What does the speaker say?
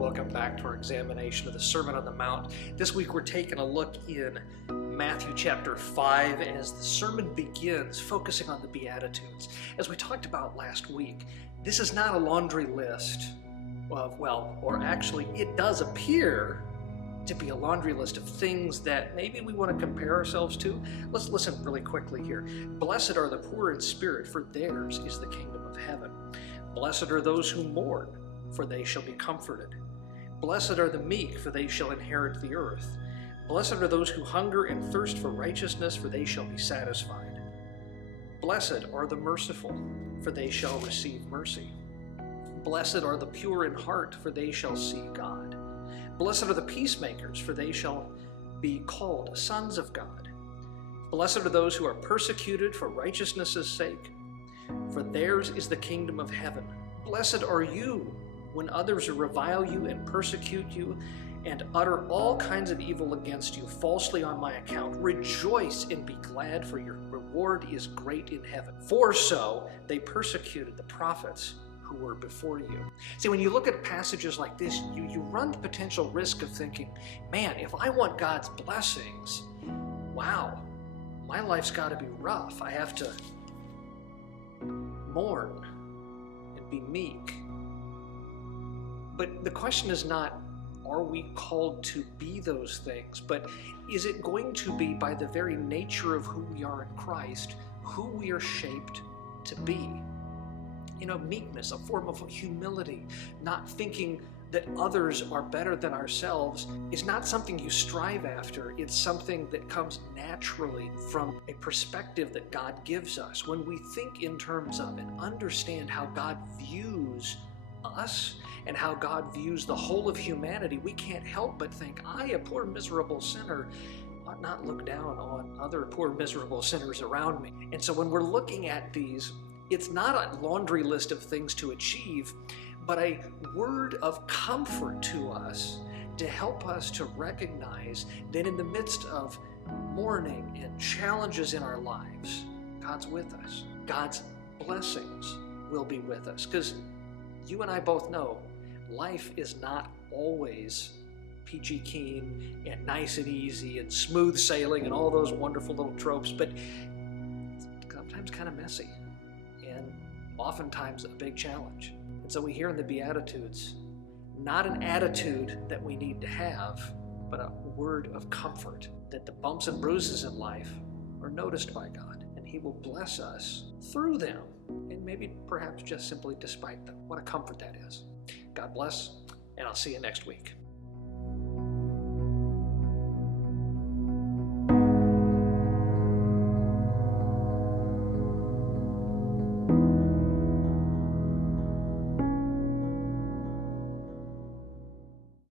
welcome back to our examination of the Sermon on the Mount. This week we're taking a look in Matthew chapter 5 as the sermon begins, focusing on the Beatitudes. As we talked about last week, this is not a laundry list of, or actually it does appear to be a laundry list of things that maybe we want to compare ourselves to. Let's listen really quickly here. Blessed are the poor in spirit, for theirs is the kingdom of heaven. Blessed are those who mourn, for they shall be comforted. Blessed are the meek, for they shall inherit the earth. Blessed are those who hunger and thirst for righteousness, for they shall be satisfied. Blessed are the merciful, for they shall receive mercy. Blessed are the pure in heart, for they shall see God. Blessed are the peacemakers, for they shall be called sons of God. Blessed are those who are persecuted for righteousness' sake, for theirs is the kingdom of heaven. Blessed are you when others revile you and persecute you and utter all kinds of evil against you falsely on my account. Rejoice and be glad, for your reward is great in heaven. For so they persecuted the prophets who were before you. See, when you look at passages like this, you run the potential risk of thinking, man, if I want God's blessings, wow, my life's got to be rough. I have to mourn and be meek. But the question is not, are we called to be those things, but is it going to be by the very nature of who we are in Christ, who we are shaped to be? You know, meekness, a form of humility, not thinking that others are better than ourselves, is not something you strive after. It's something that comes naturally from a perspective that God gives us. When we think in terms of and understand how God views us and how God views the whole of humanity, we can't help but think, I, a poor miserable sinner, ought not look down on other poor miserable sinners around me. And so when we're looking at these, it's not a laundry list of things to achieve, but a word of comfort to us to help us to recognize that in the midst of mourning and challenges in our lives, God's with us. God's blessings will be with us. Because you and I both know life is not always peachy keen and nice and easy and smooth sailing and all those wonderful little tropes, but sometimes kind of messy and oftentimes a big challenge. And so we hear in the Beatitudes, not an attitude that we need to have, but a word of comfort that the bumps and bruises in life are noticed by God, and He will bless us through them, and maybe perhaps just simply despite them. What a comfort that is. God bless, and I'll see you next week.